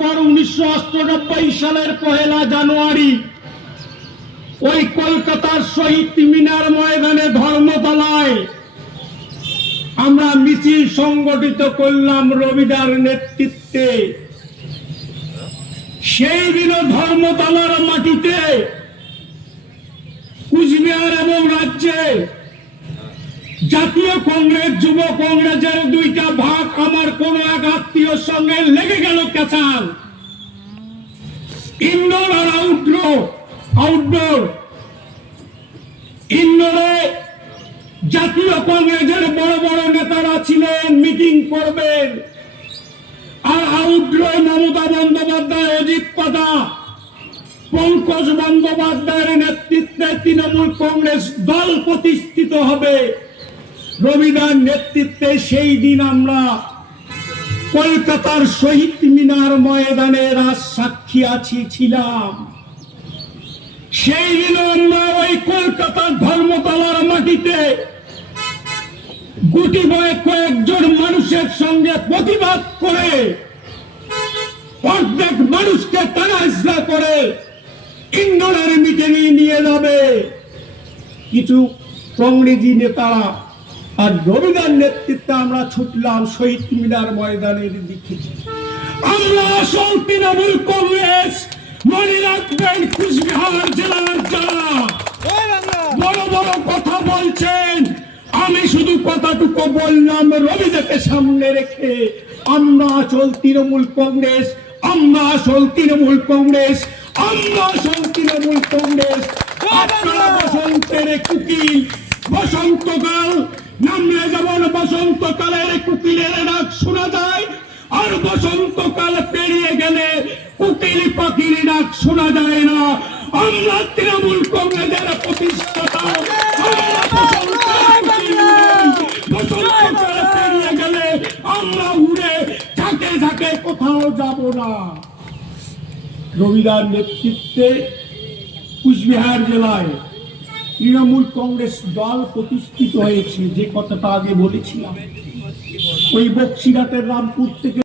পর উনিশশো সালের পহেলা জানুয়ারি ওই কলকাতার শহীদ মিনার ময়দানে ধর্মতলায় আমরা মিছিল সংগঠিত করলাম রবিদার নেতৃত্বে। সেই দিন ধর্মতলার মাটিতে কুচবিহার এবং রাজ্যে জাতীয় কংগ্রেস, যুব কংগ্রেসের দুইটা ভাগ আমার কোন এক আত্মীয়র সঙ্গে লেগে গেল কেচাল ইনডোর আর আউটডোর আউটডোর। ইনডোরে জাতীয় কংগ্রেসের বড় বড় নেতারা ছিলেন, মিটিং করবেন। আর আউটডোরে মমতা বন্দ্যোপাধ্যায়, অজিত পাতা পঙ্কজ বন্দ্যোপাধ্যায়ের নেতৃত্বে তৃণমূল কংগ্রেস দল প্রতিষ্ঠিত হবে। রবিদার নেতৃত্বে সেই দিন আমরা কলকাতার শহীদ মিনার ময়দানে রাজ সাক্ষী আছি ছিলাম। সেই দিন আমরা ওই কলকাতার ধর্মতলার মাটিতে গুটি বয়ে কয়েকজন মানুষের সঙ্গে প্রতিবাদ করে অর্ধেক মানুষকে তারা ইসলা করে ইন্ডোরের মিটিংয়ে নিয়ে যাবে। কিছু কংগ্রেসি নেতারা আর রবিদার নেতৃত্বে আমরা ছুটলাম শহীদ মিনার ময়দানের দিকে। আমরা আসল তৃণমূল কংগ্রেস মনে রাখবেন কুচবিহার জেলার যারা বড় বড় কথা বলছেন, আমি শুধু কথাটুকু বললাম, রবিদাকে সামনে রেখে আমরা আসল তৃণমূল কংগ্রেস, আমরা আসল তৃণমূল কংগ্রেস, আমরা আসল তৃণমূল কংগ্রেস। আপনারা বসন্তের কুকিল বসন্তকাল নামলে যেমন বসন্তকালের কুকিলের ডাক শোনা যায়, আর বসন্তকাল পেরিয়ে গেলে কুকিল পাখির ডাক শোনা যায় না। আমরা তৃণমূল কংগ্রেসের প্রতিষ্ঠাতা পেরিয়ে গেলে আমরা উড়ে ঝাঁকে কোথাও যাব না। রবিদার নেতৃত্বে কুচবিহার জেলায় তৃণমূল কংগ্রেস দল প্রতিষ্ঠিত হয়েছে যে কথাটা আগে বলেছিলাম। ওই বক্সিরাটের রামপুর থেকে